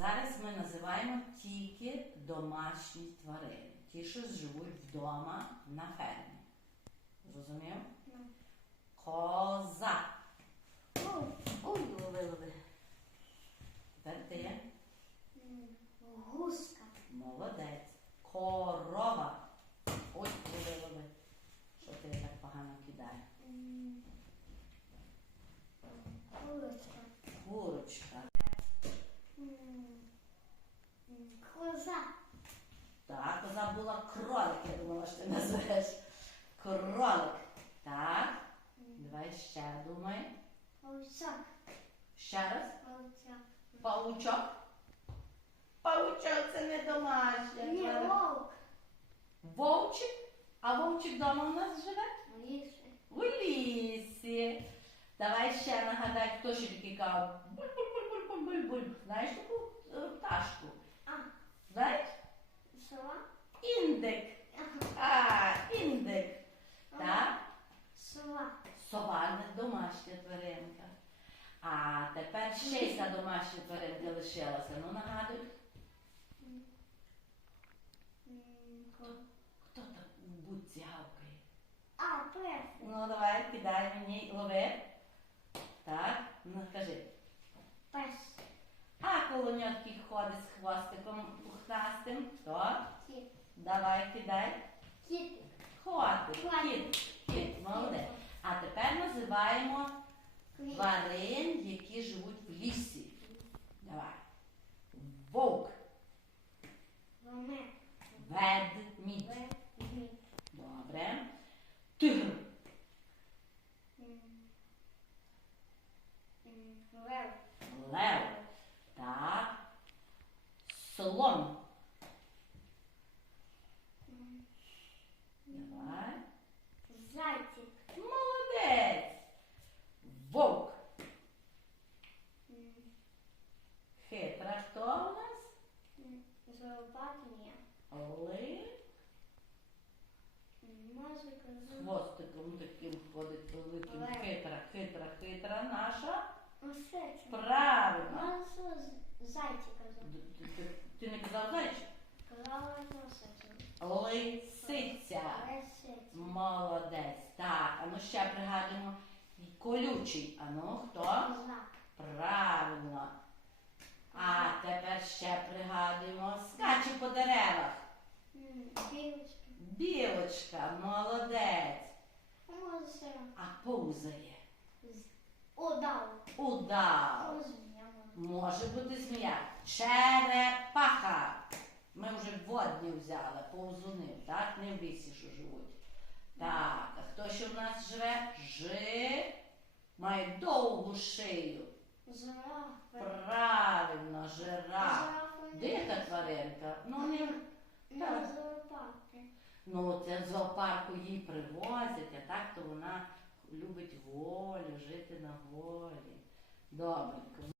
зараз ми називаємо тільки домашні тварини. Ті, що живуть вдома на фермі. Зрозумів? Коза. Ой, Ой, лови, лови. Тепер ти. Гуска. Молодець. Корова. Ой, лови, лови. Що ти так погано кидаєш? Курочка. Коза. Так, коза була кролик, я думала, що ти назвеш. Кролик. Так. Давай ще думай. Овчак. Ще раз. Овчак. Паучок. Паучок це не домашня. Ні, тварина. вовк. Вовчик. А вовчик вдома у нас живе? Ліше. У лісі. Давай ще нагадай, хто ще такий кав. А тепер ще яка домашня тваринка лишилася. Ну нагадуй, хто там у будці гавкає? А, пес. Ну давай, кидай мені, лови. Так, ну кажи. Пес. А колоньотки ходить з хвостиком пухнастим. Хто? Кіт. Давай, кидай. Кіт. Ходить. Кіт. Кіт, молодець. А тепер називаємо тварин, які живуть в лісі. Давай. Вовк, ведмідь. Добре. Тигр. Лев. Лев. Так. Слон. Давай. Зайчик. Молодець. Вовк. Хитра хто у нас? Зоопарк ні. Ли. Може З хвостиком таким ходить великим. Лев. Хитра, хитра, хитра наша. Осечка. Правильно. Може д- д- Ти не казав зайчик? Казала осечка. Лисиця. Лисиця. Молодець. Так, а ну ще пригадуємо. Колючий. А ну хто? Козак. Правильно. А тепер ще пригадуємо. Скаче по деревах. М, Білочка. Молодець. Може. А повзає. Удав. Удав. Може, бути змія. Черепаха. Ми вже водні взяли, повзуни, так? Не в лісі, що живуть. Так, а хто ще в нас живе? Жи. Має довгу шию. Жирафа. Правильно, жираф. Жирафа Дика тваринка. Ну, не, На зоопарку. Ну це в зоопарку їй привозять, а так то вона любить волю, жити на волі. Добренько.